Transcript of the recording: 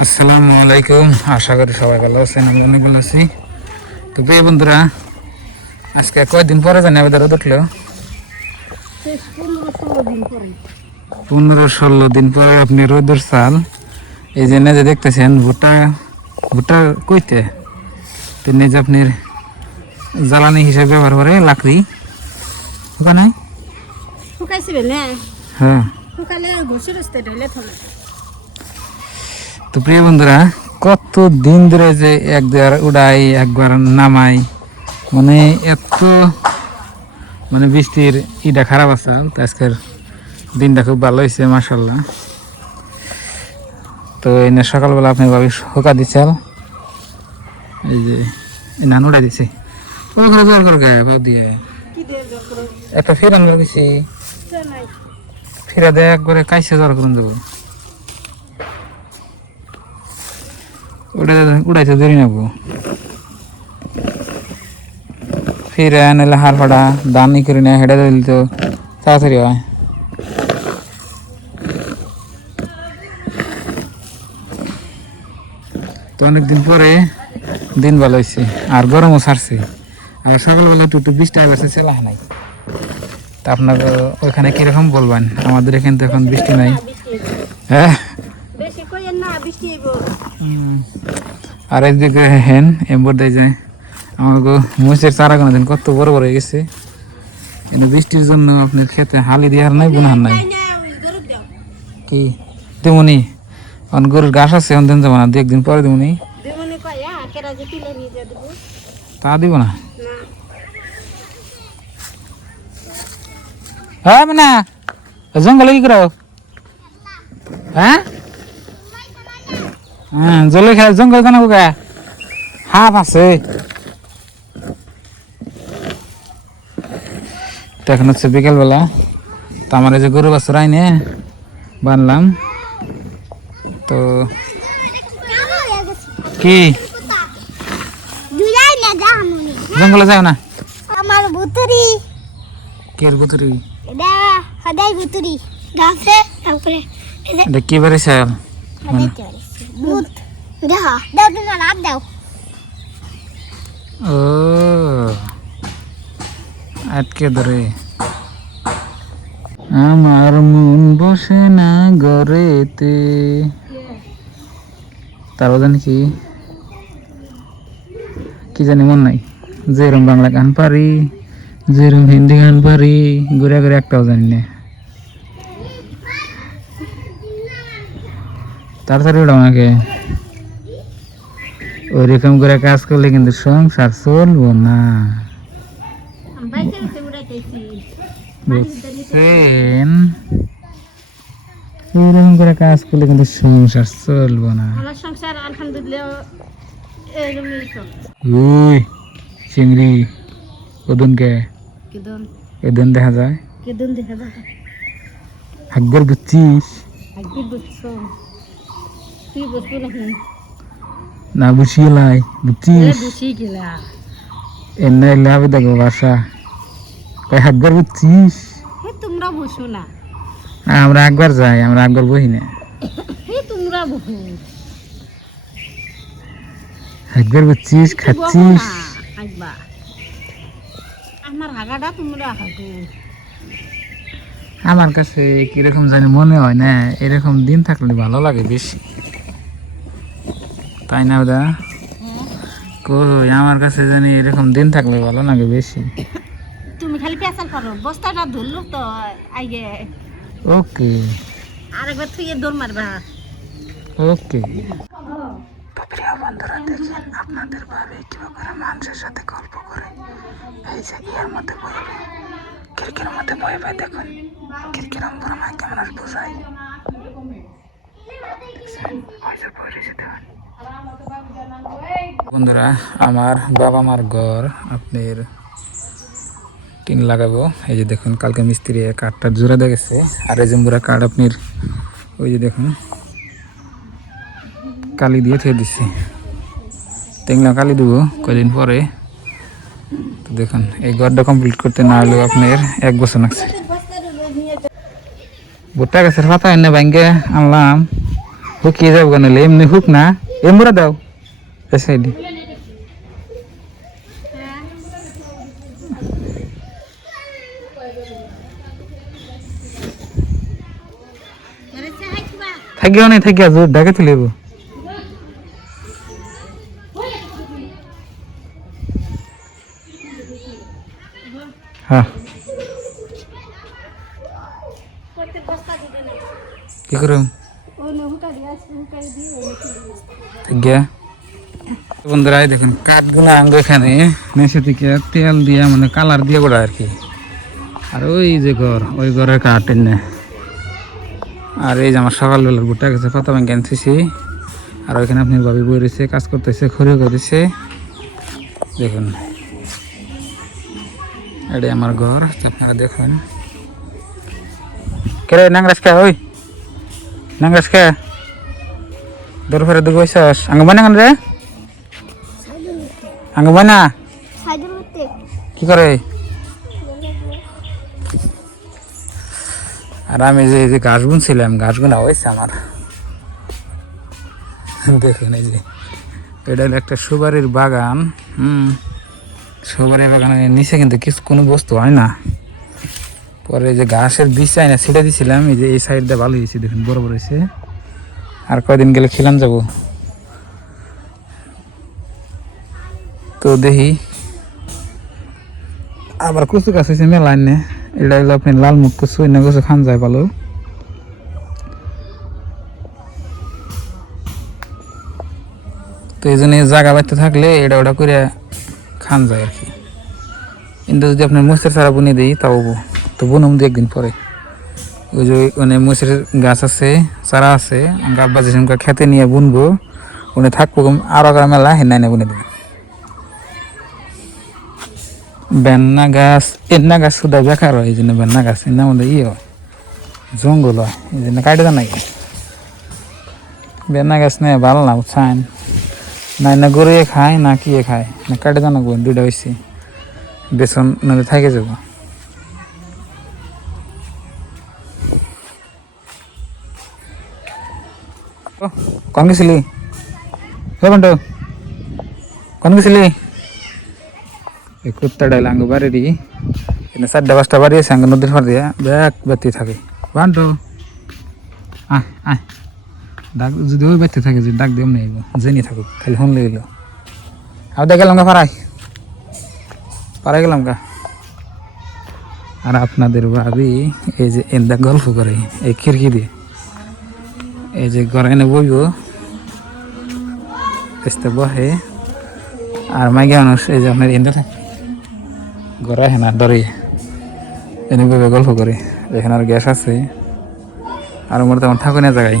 আসসালামু আলাইকুম, আশা করি সবাই ভালো আছেন। আমি অনেক ভালো আছি। তো প্রিয় বন্ধুরা, আজকে কয়েকদিন পরে জানি আমাদের উঠলো 15-16 দিন পরে আপনি রোদের চাল এই যে নিজে দেখতেছেন ভুট্টা ভুট্টা কইতে তো নিজে আপনি জ্বালানি হিসেবে ব্যবহার করে লাকড়ি ওখানে হ্যাঁ। তো প্রিয় বন্ধুরা, কত দিন ধরে যে একবার উড়াই একবার নামাই, মানে এত মানে বৃষ্টির ইটা খারাপ আছে। তো আজকের দিনটা খুব ভালো হয়েছে মাশাল্লাহ। তো এনে সকালবেলা আপনি ভাবি হোকা দিচ্ছেন, এই যে নান উড়াই দিছে ওখানে জোর করে গায়ে ভাব দিয়ে একটা ফিরান গেছি, ফিরা দেয় একবারে কাইসে জ্বর করুন দেবো উড়াইতে দেরি নেবো। ফিরে নাহলে হার ফাড়া দামি করে নেয়, হেঁটে দিল তো তাড়াতাড়ি হয়। তো অনেকদিন পরে দিন ভালো হয়েছে আর গরমও ছাড়ছে। আর সকালবেলা একটু বৃষ্টি আসছে, চেলা নাই। তা আপনার ওইখানে কিরকম বলবেন? আমাদের এখানে তো এখন বৃষ্টি নাই। হ্যাঁ, আর একদিকে হেন এম্বর দেয় যায় আমাকে মহিষের চারা কোনো দিন কত বড় বড় হয়ে গেছে, কিন্তু বৃষ্টির জন্য আপনার খেতে হালি দেওয়ার নাই, বোনার নাই। কি তেমনি এখন গরুর ঘাস আছে, অন দিন যাবো না, দু একদিন পরে দেবনি। তা দিব না। হ্যাঁ না জঙ্গলে কি করো? হ্যাঁ হ্যাঁ, জলে খেয়ে জঙ্গল কেন বোকা হাফ আছে। তো এখন হচ্ছে বিকেলবেলা, তো আমার এই যে গরু বাছুর আইনে বানলাম। তো কি জঙ্গলে যাও না? আমার ভুতুরি কের ভুতুরি? এটা হাদাই ভুতুরি গাছে তারপরে এটা কি বেড়েছে? ভূত দাও দাও তুমি রাত দাও। ও আটকে ধরে আমার মন বসে না ঘরেতে। তারপর জানি কি জানি মন নাই। যেরম বাংলা গান পারি, যেরম হিন্দি গান পারি, ঘুরে ঘুরে একটাও জানি না। তাড়াতাড়ি ওটা আমাকে ওইরকম করে কাজ করলে কিন্তু সংসার চলবো না, বুঝছেন? ওইরকম করে কাজ করলে কিন্তু সংসার চলবো না। ওই চিংড়ি ওদনকে এদিন দেখা যায়, হাকবার বুঝছিস না? বুঝিয়ে লাই বুঝছিস এনে লাভে দেখো বাসা কয় হাকবার বুঝছিস? তোমরা বসো না, আমরা একবার যাই, আমরা একবার বহি না। তোমরা বসো একবার বুঝছিস খাচ্ছিস। আমার হাগাটা তোমরা হাগো। আমার কাছে কিরকম জানি মনে হয় না, এরকম দিন থাকলে ভালো লাগে বেশি, তাই না দাদা? কই আমার কাছে জানি এরকম দিন থাকলে ভালো লাগে বেশি। তুমি খালি পেছাল করো, বস্তাটা ধরলো তো আগে। ওকে, আরেকবার তুই দৌড় মারবা। ওকে। তো প্রিয় বন্ধুরা, দেখেন আপনাদের ভাবে কিভাবে করে মানুষের সাথে গল্প করে। এই যে এর মধ্যে বইবে খিড়কির মধ্যে বয়ে পাই, দেখুন খিড়কির আমরা মাই কেমন আর বোঝাই। বন্ধুরা, আমার বাবা মার ঘর আপনার টিন লাগাবো। এই যে দেখুন কালকে মিস্ত্রি কাঠটা জোড়া দেখেছে, আর এই যে মুরা কাঠ আপনার ওই যে দেখুন কালি দিয়ে থুয়ে দিচ্ছি। তেংলা কালি দেবো কদিন পরে। তো দেখুন এই ঘরটা কমপ্লিট করতে না হলেও আপনার 1 বছর লাগছে। ভুট্টা গাছের পাতা এনে ভাঙ্গে আনলাম, হুকিয়ে যাবো কেন এমনি হুক না এমরা দাও এ সাইডে থাকিও নাই থাকিয়া জোর ডাকে তুলিব হ্যাঁ কি করুম থাকিয়া বন্ধুরা দেখুন কাঠগুলো আঙ্গ এখানে মেশে থেকে তেল দিয়া মানে কালার দিয়ে গোড়া আর কি আর ওই যে ঘর ওই ঘরের কাঠ এনে আর এই যে আমার সকালবেলার গোটা গেছে পাতা ব্যাংক আনতেছি আর ওইখানে আপনি ভাবি বই রয়েছে কাজ করতেছে খড়িও করতেছে দেখুন এটাই আমার ঘর আপনারা দেখুন কে নাংরাজ কে ওই নাংরাজ কে দূর ফেরে দুগো হইছস আঙ্গ বানা কেন রে আঙ্গ বানা কি করে আর আমি যে ঘাস বুনছিলাম ঘাস গুনা হয়েছে আমার দেখুন এই যে এটা হলো একটা সুপারির বাগান সুপারির বাগানের নিচে কিন্তু কিছু কোনো বস্তু হয় না পরে যে ঘাসের বীজ চাই না ছিটে দিয়েছিলাম এই যে এই সাইডটা ভালো হয়েছে দেখুন বড় বড় হয়েছে আর কয়দিন গেলে খিলাম যাব তো দেখি আবার কচু গাছ হয়েছে মেলা এনে এটা হলো আপনি লাল মুখ কচু এনে কচু খান যায় ভালো তো এই জন্য জায়গা বাড়তে থাকলে এটা ওটা করে খান যায় আর কি কিন্তু যদি আপনার মুসের চারা বুনে দিই তাও তো বুনম দু একদিন পরে ওই যে মানে মুসের গাছ আছে চারা আছে গাব্বা যে খেতে নিয়ে বুনবো উনি থাকবো আরো মেলা হেনা এনে বুনে দেবো বেন্না গাছ এন্না গাছ শুধু বেকার হয় এই জন্য বেন্না গাছ এর মধ্যে ইয়ে হয় জঙ্গল হয় এই জন্য কাটে দেন নাকি বেন্না গাছ নেই ভালো না বুঝছেন না না গরুয়ে খায় না কি খায় না কাটে দেন দুইটা হয়েছে বেসন নাহলে থাকে যাব কোন গেছিলি বন্ধু কোন গেছিলি এই কুত্তা ডাইল আঙ্গ বাড়ি এনে 4-5টা বাড়ি আছে আঙ্গ নদীর পার দিয়া ব্যাগ বাতি থাকে বান্টু আয় আয় ডাক যদি ওই বাড়িতে থাকে যদি ডাক দিও নেই জেনি থাকুক খালি হন লইল আর দেখ গেলাম গা পাড়াই গেলাম গা আর আপনাদের ভাবি এই যে এন্দা গল্প করে এই খিড়কি দিয়ে এই যে ঘরে এনে বইব এসতে বহে আর মাইকে মানুষ এই যে আপনার এন্দা থাকে ঘরে হেনা ডরে এনে বইবে গল্প করে এখানে আর গ্যাস আছে আর মোর তেমন থাকো না জায়গায়